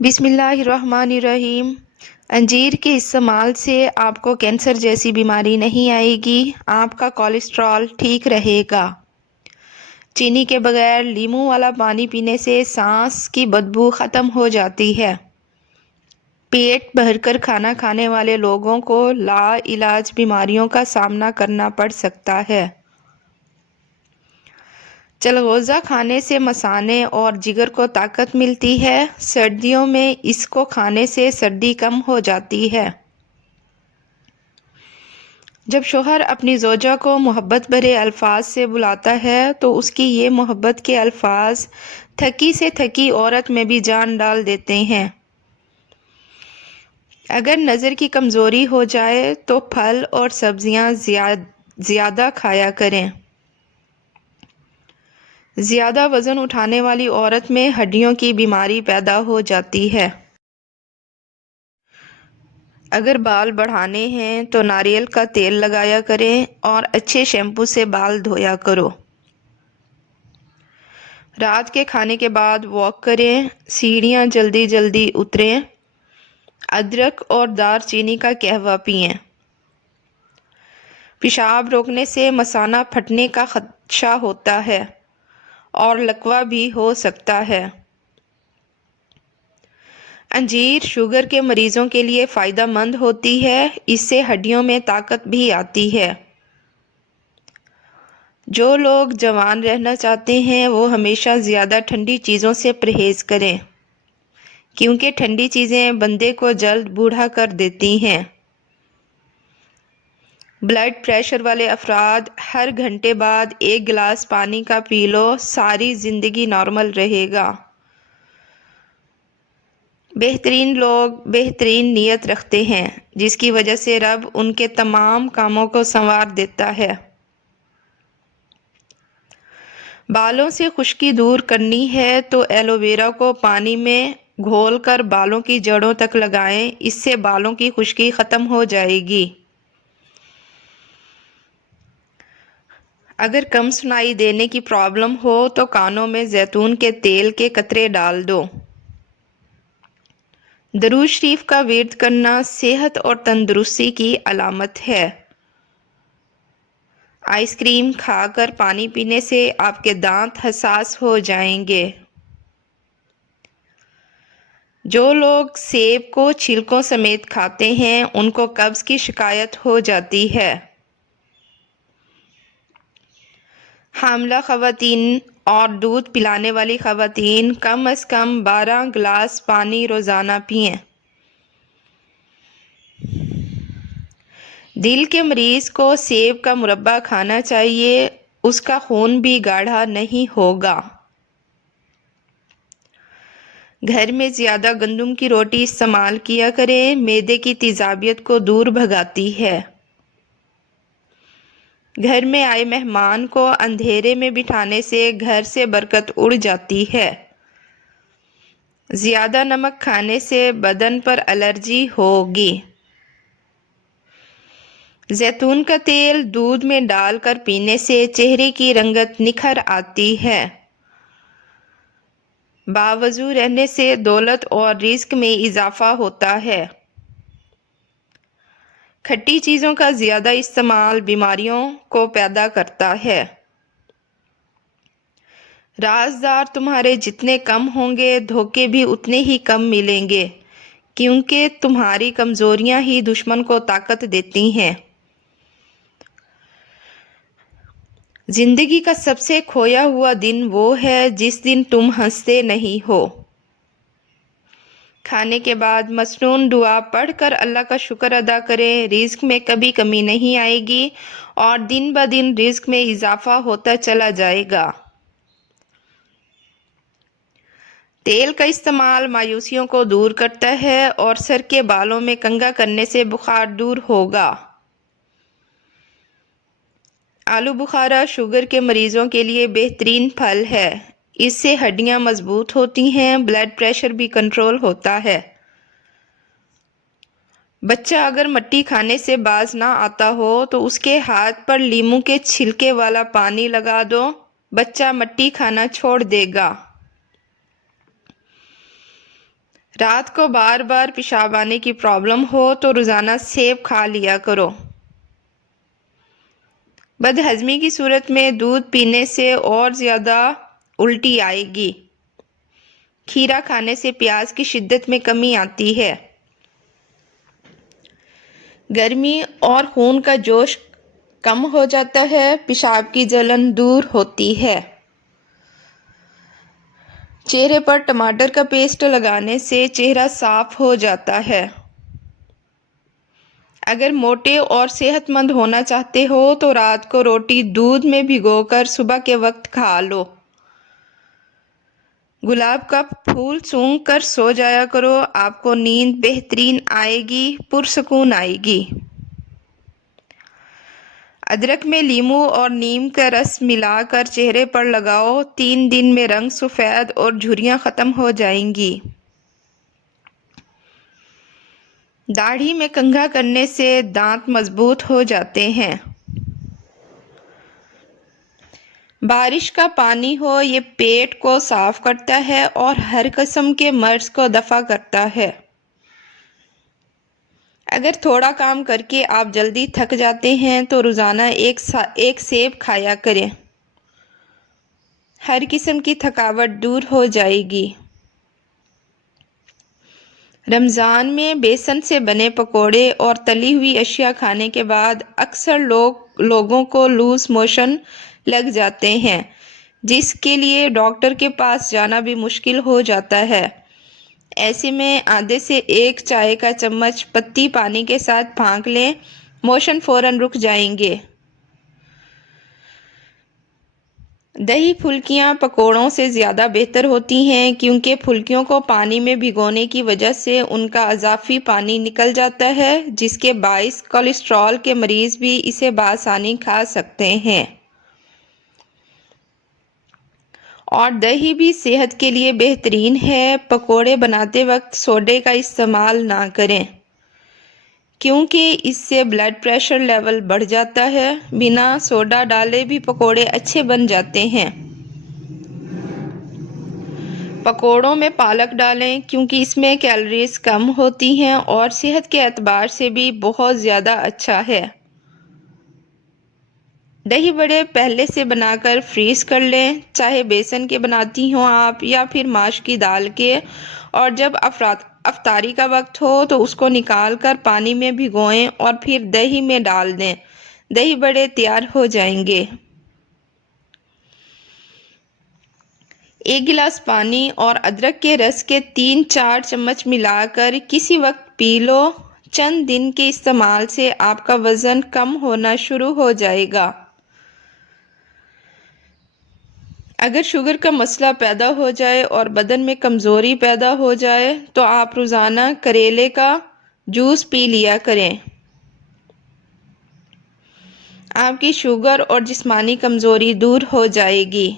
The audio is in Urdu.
بسم اللہ الرحمن الرحیم۔ انجیر کے استعمال سے آپ کو کینسر جیسی بیماری نہیں آئے گی، آپ کا کولیسٹرول ٹھیک رہے گا۔ چینی کے بغیر لیموں والا پانی پینے سے سانس کی بدبو ختم ہو جاتی ہے۔ پیٹ بھر کر کھانا کھانے والے لوگوں کو لا علاج بیماریوں کا سامنا کرنا پڑ سکتا ہے۔ چلغوزہ کھانے سے مثانے اور جگر کو طاقت ملتی ہے۔ سردیوں میں اس کو کھانے سے سردی کم ہو جاتی ہے۔ جب شوہر اپنی زوجہ کو محبت بھرے الفاظ سے بلاتا ہے تو اس کی یہ محبت کے الفاظ تھکی سے تھکی عورت میں بھی جان ڈال دیتے ہیں۔ اگر نظر کی کمزوری ہو جائے تو پھل اور سبزیاں زیادہ کھایا کریں۔ زیادہ وزن اٹھانے والی عورت میں ہڈیوں کی بیماری پیدا ہو جاتی ہے۔ اگر بال بڑھانے ہیں تو ناریل کا تیل لگایا کریں اور اچھے شیمپو سے بال دھویا کرو۔ رات کے کھانے کے بعد واک کریں، سیڑھیاں جلدی جلدی اتریں، ادرک اور دار چینی کا قہوہ پئیں۔ پیشاب روکنے سے مثانہ پھٹنے کا خدشہ ہوتا ہے اور لکوہ بھی ہو سکتا ہے۔ انجیر شوگر کے مریضوں کے لیے فائدہ مند ہوتی ہے، اس سے ہڈیوں میں طاقت بھی آتی ہے۔ جو لوگ جوان رہنا چاہتے ہیں وہ ہمیشہ زیادہ ٹھنڈی چیزوں سے پرہیز کریں، کیونکہ ٹھنڈی چیزیں بندے کو جلد بوڑھا کر دیتی ہیں۔ بلڈ پریشر والے افراد ہر گھنٹے بعد 1 گلاس پانی کا پی لو، ساری زندگی نارمل رہے گا۔ بہترین لوگ بہترین نیت رکھتے ہیں، جس کی وجہ سے رب ان کے تمام کاموں کو سنوار دیتا ہے۔ بالوں سے خشکی دور کرنی ہے تو ایلو ویرا کو پانی میں گھول کر بالوں کی جڑوں تک لگائیں، اس سے بالوں کی خشکی ختم ہو جائے گی۔ اگر کم سنائی دینے کی پرابلم ہو تو کانوں میں زیتون کے تیل کے قطرے ڈال دو۔ درود شریف کا ورد کرنا صحت اور تندرستی کی علامت ہے۔ آئس کریم کھا کر پانی پینے سے آپ کے دانت حساس ہو جائیں گے۔ جو لوگ سیب کو چھلکوں سمیت کھاتے ہیں ان کو قبض کی شکایت ہو جاتی ہے۔ حاملہ خواتین اور دودھ پلانے والی خواتین کم از کم 12 گلاس پانی روزانہ پئیں۔ دل کے مریض کو سیب کا مربع کھانا چاہیے، اس کا خون بھی گاڑھا نہیں ہوگا۔ گھر میں زیادہ گندم کی روٹی استعمال کیا کریں، معدے کی تیزابیت کو دور بھگاتی ہے۔ گھر میں آئے مہمان کو اندھیرے میں بٹھانے سے گھر سے برکت اڑ جاتی ہے۔ زیادہ نمک کھانے سے بدن پر الرجی ہوگی۔ زیتون کا تیل دودھ میں ڈال کر پینے سے چہرے کی رنگت نکھر آتی ہے۔ باوضو رہنے سے دولت اور رزق میں اضافہ ہوتا ہے۔ کھٹی چیزوں کا زیادہ استعمال بیماریوں کو پیدا کرتا ہے۔ رازدار تمہارے جتنے کم ہوں گے دھوکے بھی اتنے ہی کم ملیں گے، کیونکہ تمہاری کمزوریاں ہی دشمن کو طاقت دیتی ہیں۔ زندگی کا سب سے کھویا ہوا دن وہ ہے جس دن تم ہنستے نہیں ہو۔ کھانے کے بعد مسنون دعا پڑھ کر اللہ کا شکر ادا کریں، رزق میں کبھی کمی نہیں آئے گی اور دن بہ دن رزق میں اضافہ ہوتا چلا جائے گا۔ تیل کا استعمال مایوسیوں کو دور کرتا ہے اور سر کے بالوں میں کنگھا کرنے سے بخار دور ہوگا۔ آلو بخارا شوگر کے مریضوں کے لیے بہترین پھل ہے، اس سے ہڈیاں مضبوط ہوتی ہیں، بلڈ پریشر بھی کنٹرول ہوتا ہے۔ بچہ اگر مٹی کھانے سے باز نہ آتا ہو تو اس کے ہاتھ پر لیموں کے چھلکے والا پانی لگا دو، بچہ مٹی کھانا چھوڑ دے گا۔ رات کو بار بار پیشاب آنے کی پرابلم ہو تو روزانہ سیب کھا لیا کرو۔ بد ہضمی کی صورت میں دودھ پینے سے اور زیادہ الٹی آئے گی۔ کھیرا کھانے سے پیاس کی شدت میں کمی آتی ہے۔ گرمی اور خون کا جوش کم ہو جاتا ہے، پیشاب کی جلن دور ہوتی ہے۔ چہرے پر ٹماٹر کا پیسٹ لگانے سے چہرہ صاف ہو جاتا ہے۔ اگر موٹے اور صحت مند ہونا چاہتے ہو تو رات کو روٹی دودھ میں بھگو کر صبح کے وقت کھا لو۔ گلاب کا پھول سونگھ کر سو جایا کرو، آپ کو نیند بہترین آئے گی، پرسکون آئے گی۔ ادرک میں لیموں اور نیم کا رس ملا کر چہرے پر لگاؤ، 3 دن میں رنگ سفید اور جھریاں ختم ہو جائیں گی۔ داڑھی میں کنگھا کرنے سے دانت مضبوط ہو جاتے ہیں۔ بارش کا پانی ہو، یہ پیٹ کو صاف کرتا ہے اور ہر قسم کے مرض کو دفع کرتا ہے۔ اگر تھوڑا کام کر کے آپ جلدی تھک جاتے ہیں تو روزانہ ایک سیب کھایا کریں، ہر قسم کی تھکاوٹ دور ہو جائے گی۔ رمضان میں بیسن سے بنے پکوڑے اور تلی ہوئی اشیاء کھانے کے بعد اکثر لوگوں کو لوز موشن لگ جاتے ہیں، جس کے لیے ڈاکٹر کے پاس جانا بھی مشکل ہو جاتا ہے۔ ایسے میں آدھے سے 1 چائے کا چمچ پتی پانی کے ساتھ پھانک لیں، موشن فوراً رک جائیں گے۔ دہی پھلکیاں پکوڑوں سے زیادہ بہتر ہوتی ہیں کیونکہ پھلکیوں کو پانی میں بھگونے کی وجہ سے ان کا اضافی پانی نکل جاتا ہے، جس کے باعث کولیسٹرول کے مریض بھی اسے بآسانی کھا سکتے ہیں۔ اور دہی بھی صحت کے لیے بہترین ہے۔ پکوڑے بناتے وقت سوڈے کا استعمال نہ کریں کیونکہ اس سے بلڈ پریشر لیول بڑھ جاتا ہے۔ بنا سوڈا ڈالے بھی پکوڑے اچھے بن جاتے ہیں۔ پکوڑوں میں پالک ڈالیں کیونکہ اس میں کیلوریز کم ہوتی ہیں اور صحت کے اعتبار سے بھی بہت زیادہ اچھا ہے۔ دہی بڑے پہلے سے بنا کر فریز کر لیں، چاہے بیسن کے بناتی ہوں آپ یا پھر ماش کی دال کے، اور جب افطاری کا وقت ہو تو اس کو نکال کر پانی میں بھگوئیں اور پھر دہی میں ڈال دیں، دہی بڑے تیار ہو جائیں گے۔ 1 گلاس پانی اور ادرک کے رس کے 3-4 چمچ ملا کر کسی وقت پی لو، چند دن کے استعمال سے آپ کا وزن کم ہونا شروع ہو جائے گا۔ اگر شوگر کا مسئلہ پیدا ہو جائے اور بدن میں کمزوری پیدا ہو جائے تو آپ روزانہ کریلے کا جوس پی لیا کریں، آپ کی شوگر اور جسمانی کمزوری دور ہو جائے گی۔